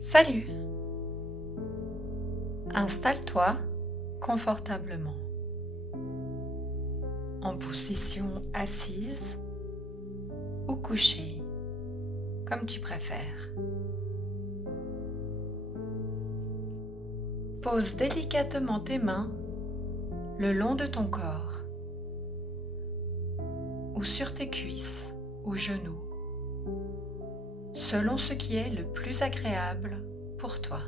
Salut! Installe-toi confortablement en position assise ou couchée, comme tu préfères. Pose délicatement tes mains le long de ton corps ou sur tes cuisses ou genoux, selon ce qui est le plus agréable pour toi.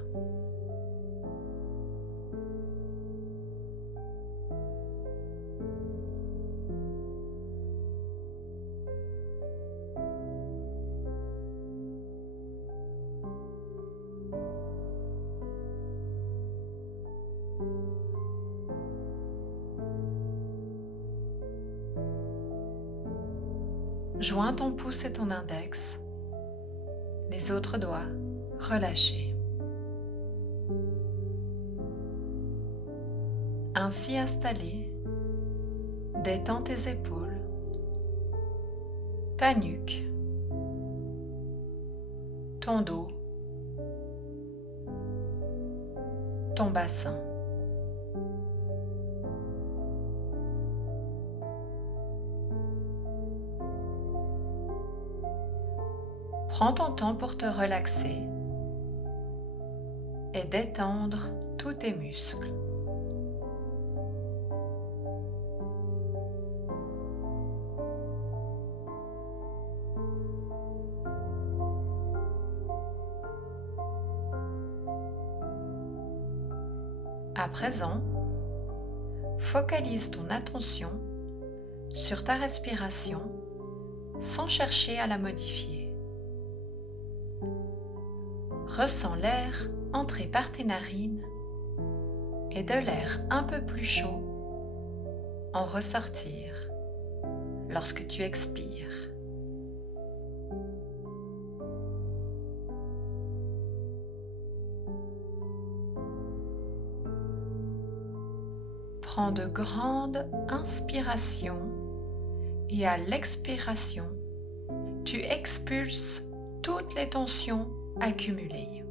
Joins ton pouce et ton index, les autres doigts relâchés. Ainsi installé, détends tes épaules, ta nuque, ton dos, ton bassin. Prends ton temps pour te relaxer et détendre tous tes muscles. À présent, focalise ton attention sur ta respiration sans chercher à la modifier. Ressens l'air entrer par tes narines et de l'air un peu plus chaud en ressortir lorsque tu expires. Prends de grandes inspirations et à l'expiration, tu expulses toutes les tensions accumulées.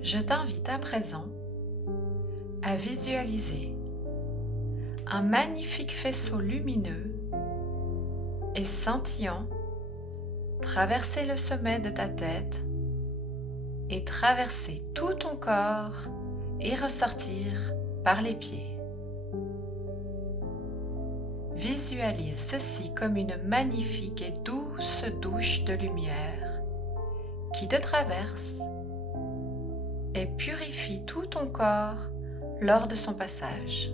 Je t'invite à présent à visualiser un magnifique faisceau lumineux et scintillant traverser le sommet de ta tête et traverser tout ton corps et ressortir par les pieds. Visualise ceci comme une magnifique et douce douche de lumière qui te traverse et purifie tout ton corps lors de son passage.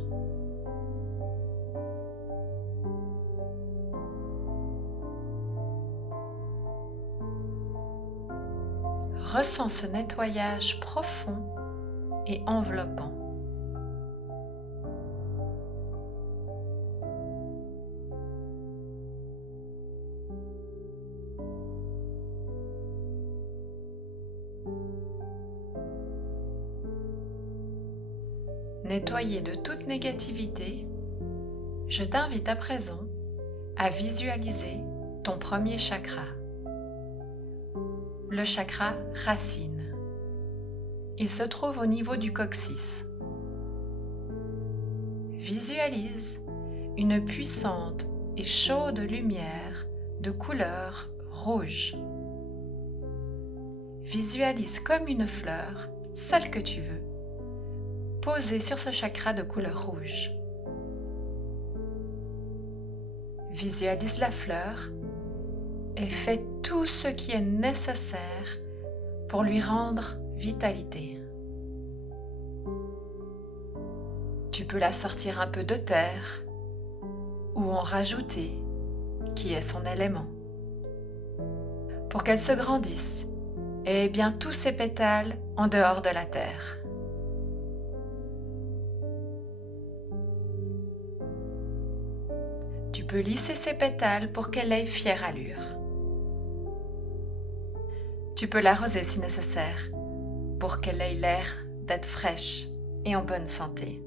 Ressens ce nettoyage profond et enveloppant. Nettoyé de toute négativité, je t'invite à présent à visualiser ton premier chakra, le chakra racine. Il se trouve au niveau du coccyx. Visualise une puissante et chaude lumière de couleur rouge. Visualise comme une fleur, celle que tu veux, posée sur ce chakra de couleur rouge. Visualise la fleur et fais tout ce qui est nécessaire pour lui rendre vitalité. Tu Tu peux la sortir un peu de terre ou en rajouter, qui est son élément. Pour qu'elle se grandisse et ait bien tous ses pétales en dehors de la terre. Tu peux lisser ses pétales pour qu'elle ait fière allure. Tu peux l'arroser si nécessaire, pour qu'elle ait l'air d'être fraîche et en bonne santé.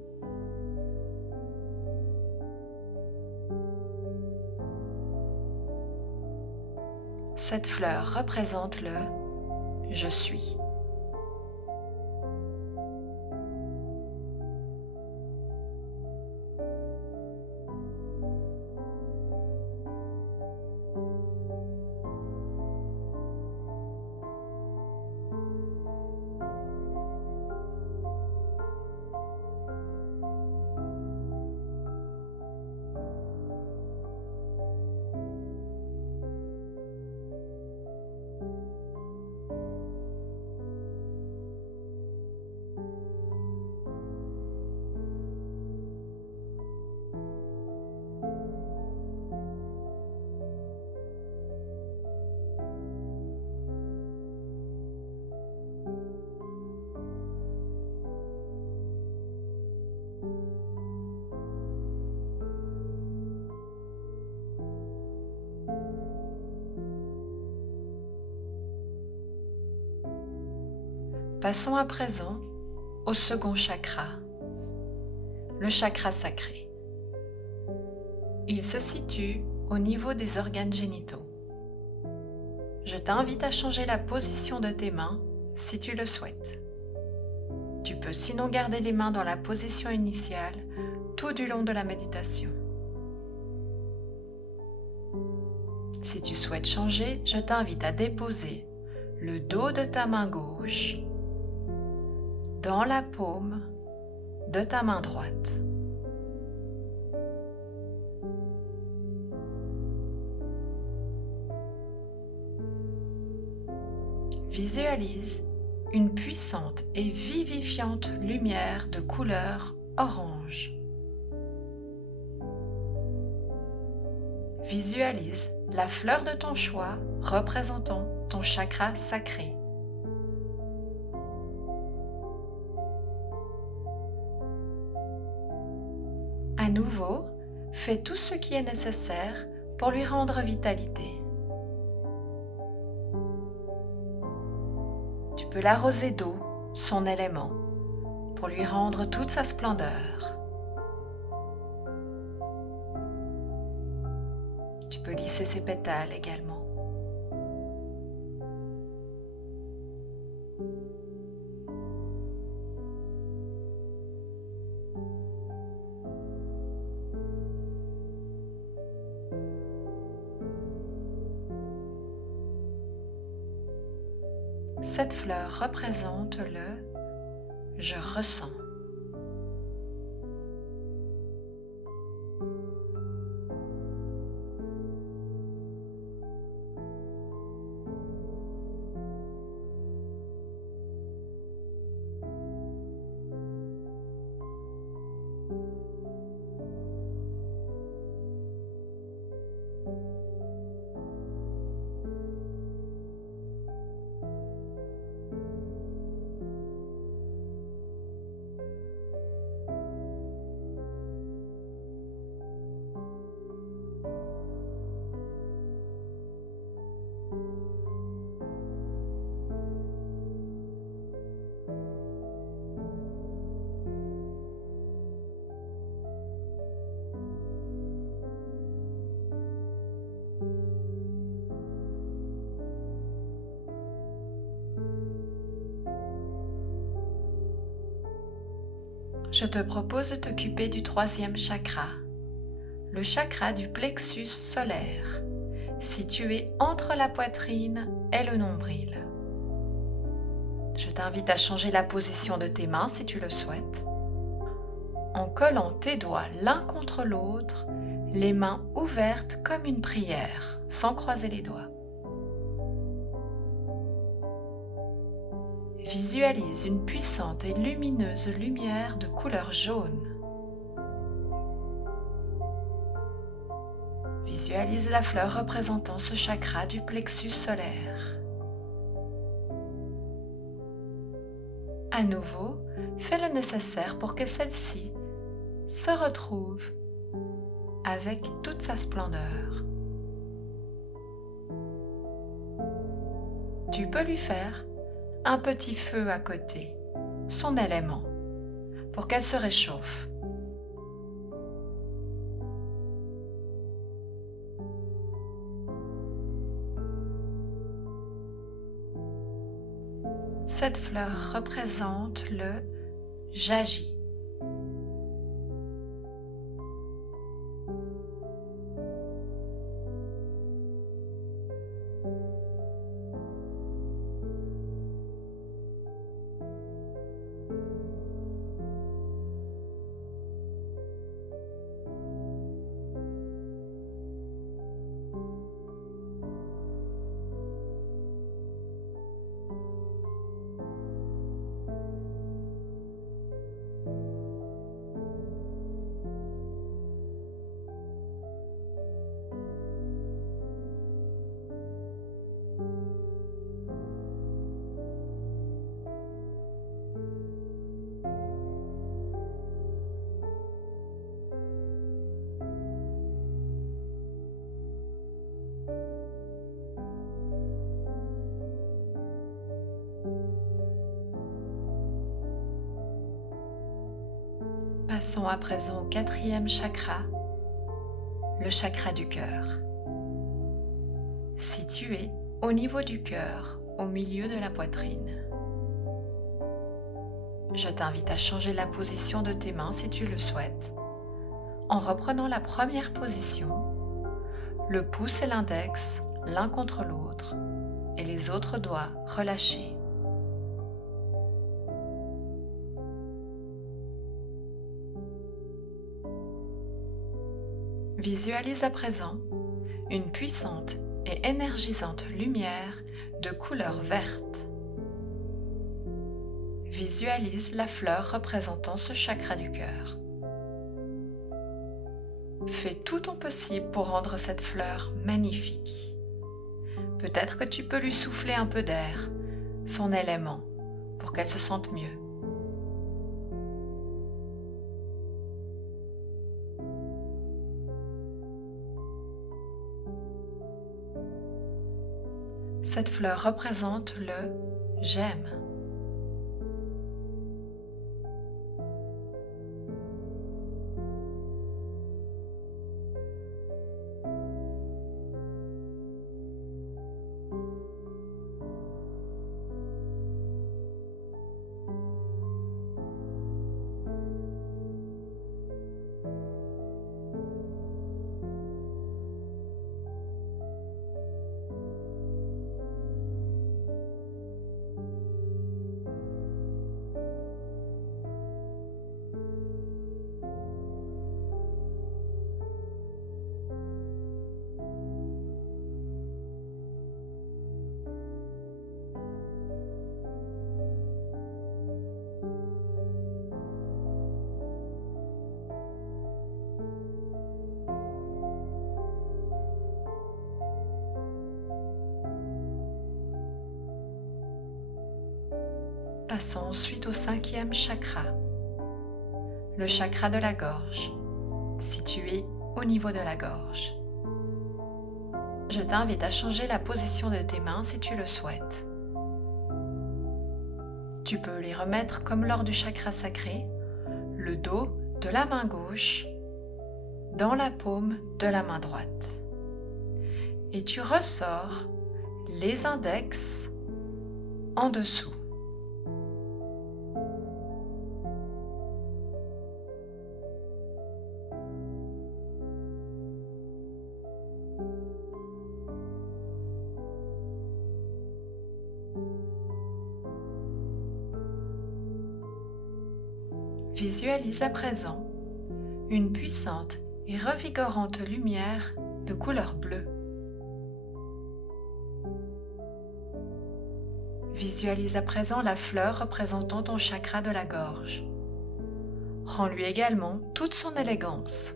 Cette fleur représente le « Je suis ». Passons à présent au second chakra, le chakra sacré. Il se situe au niveau des organes génitaux. Je t'invite à changer la position de tes mains si tu le souhaites. Tu peux sinon garder les mains dans la position initiale tout du long de la méditation. Si tu souhaites changer, je t'invite à déposer le dos de ta main gauche dans la paume de ta main droite. Visualise une puissante et vivifiante lumière de couleur orange. Visualise la fleur de ton choix représentant ton chakra sacré. À nouveau, fais tout ce qui est nécessaire pour lui rendre vitalité. Tu peux l'arroser d'eau, son élément, pour lui rendre toute sa splendeur. Tu peux lisser ses pétales également. Cette fleur représente le « Je ressens ». Je te propose de t'occuper du troisième chakra, le chakra du plexus solaire, situé entre la poitrine et le nombril. Je t'invite à changer la position de tes mains si tu le souhaites, en collant tes doigts l'un contre l'autre, les mains ouvertes comme une prière, sans croiser les doigts. Visualise une puissante et lumineuse lumière de couleur jaune Visualise la fleur représentant ce chakra du plexus solaire. À nouveau, fais le nécessaire pour que celle-ci se retrouve avec toute sa splendeur. Tu peux lui faire un petit feu à côté, son élément, pour qu'elle se réchauffe. Cette fleur représente le jagi. Passons à présent au quatrième chakra, le chakra du cœur. Situé au niveau du cœur, au milieu de la poitrine. Je t'invite à changer la position de tes mains si tu le souhaites, en reprenant la première position, le pouce et l'index l'un contre l'autre et les autres doigts relâchés. Visualise à présent une puissante et énergisante lumière de couleur verte. Visualise la fleur représentant ce chakra du cœur. Fais tout ton possible pour rendre cette fleur magnifique. Peut-être que tu peux lui souffler un peu d'air, son élément, pour qu'elle se sente mieux. Cette fleur représente le j'aime. Passons ensuite au cinquième chakra, le chakra de la gorge, situé au niveau de la gorge. Je t'invite à changer la position de tes mains si tu le souhaites. Tu peux les remettre comme lors du chakra sacré, le dos de la main gauche dans la paume de la main droite. Et tu ressors les index en dessous. Visualise à présent une puissante et revigorante lumière de couleur bleue. Visualise à présent la fleur représentant ton chakra de la gorge. Rends-lui également toute son élégance.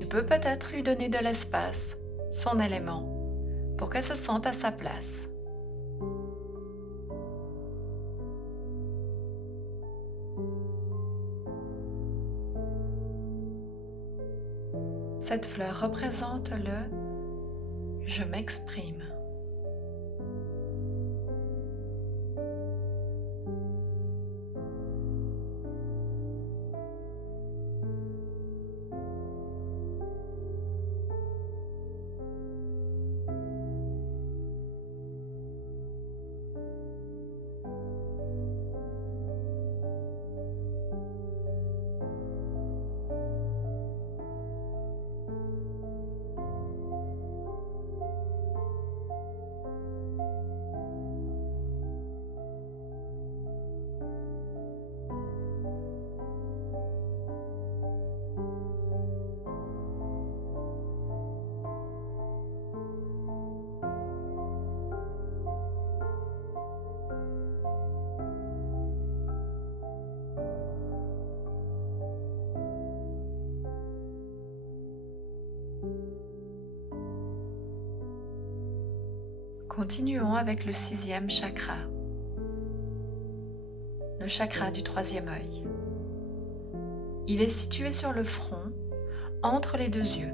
Tu peux peut-être lui donner de l'espace, son élément, pour qu'elle se sente à sa place. Cette fleur représente le « je m'exprime ». Continuons avec le 6e chakra, le chakra du 3e œil. Il est situé sur le front, entre les 2 yeux.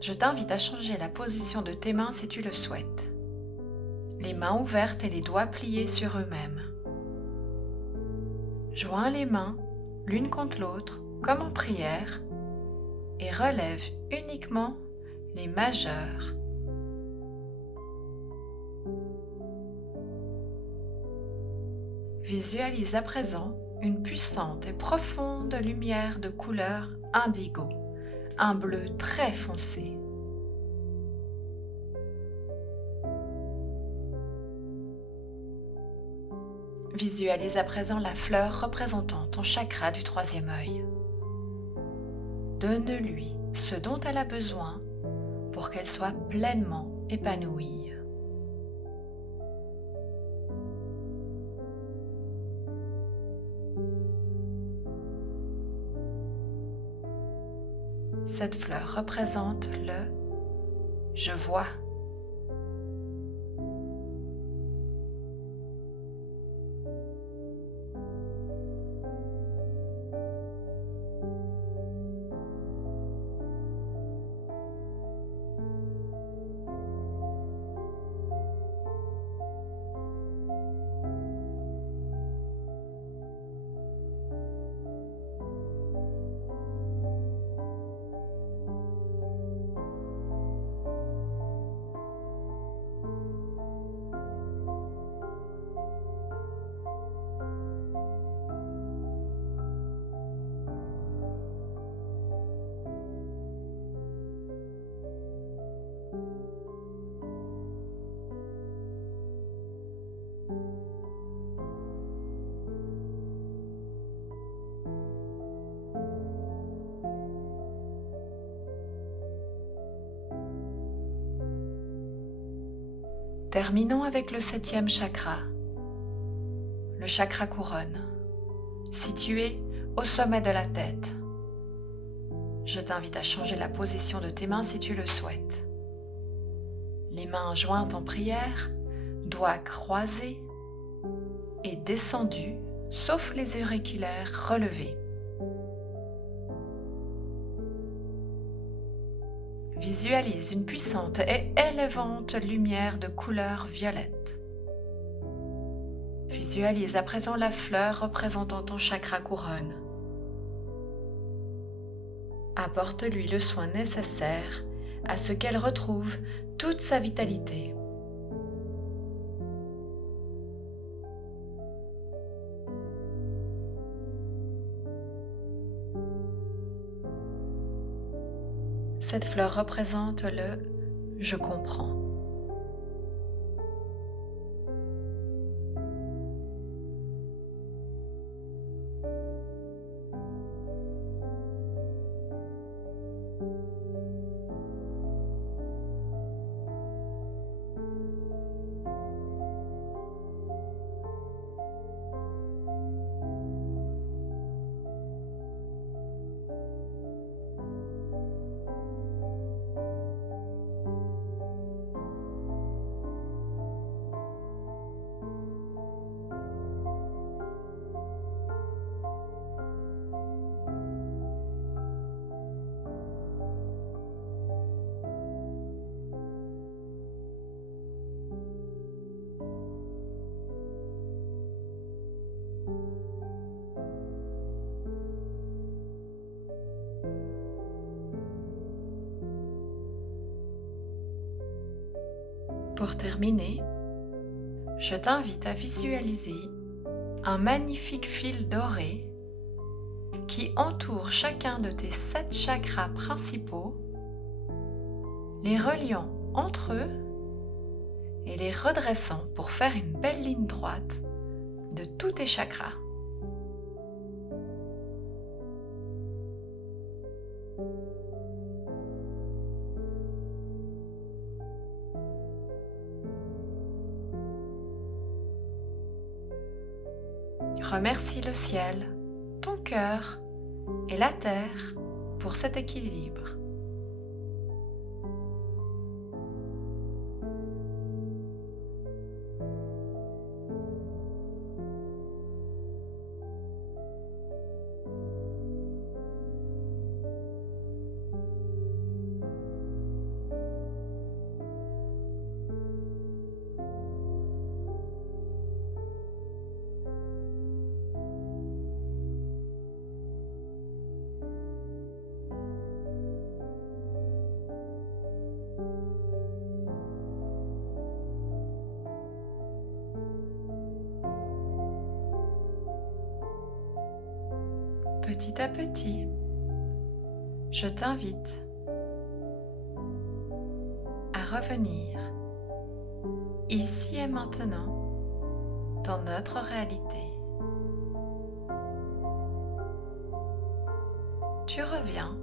Je t'invite à changer la position de tes mains si tu le souhaites. Les mains ouvertes et les doigts pliés sur eux-mêmes. Joins les mains l'une contre l'autre comme en prière et relève uniquement les majeurs. Visualise à présent une puissante et profonde lumière de couleur indigo, un bleu très foncé. Visualise à présent la fleur représentant ton chakra du 3e œil. Donne-lui ce dont elle a besoin pour qu'elle soit pleinement épanouie. Cette fleur représente le « je vois ». Terminons avec le 7e chakra, le chakra couronne, situé au sommet de la tête. Je t'invite à changer la position de tes mains si tu le souhaites. Les mains jointes en prière, doigts croisés et descendus, sauf les auriculaires relevés. Visualise une puissante et élevante lumière de couleur violette. Visualise à présent la fleur représentant ton chakra couronne. Apporte-lui le soin nécessaire à ce qu'elle retrouve toute sa vitalité. Cette fleur représente le « je comprends ». Pour terminer, je t'invite à visualiser un magnifique fil doré qui entoure chacun de tes 7 chakras principaux, les reliant entre eux et les redressant pour faire une belle ligne droite de tous tes chakras. Remercie le ciel, ton cœur et la terre pour cet équilibre. Petit à petit, je t'invite à revenir ici et maintenant dans notre réalité. Tu reviens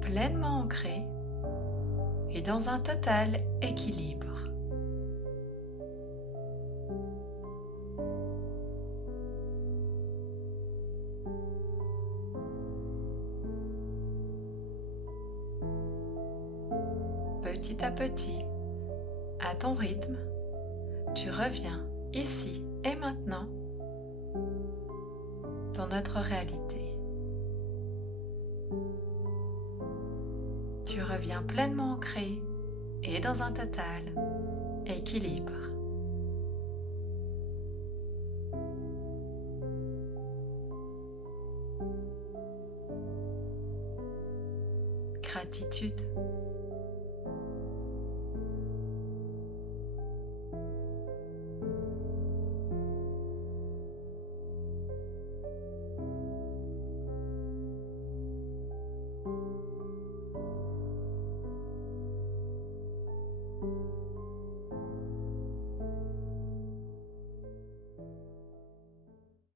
pleinement ancré et dans un total équilibre. Petit à petit, à ton rythme, tu reviens ici et maintenant dans notre réalité. Tu reviens pleinement ancré et dans un total équilibre. Gratitude.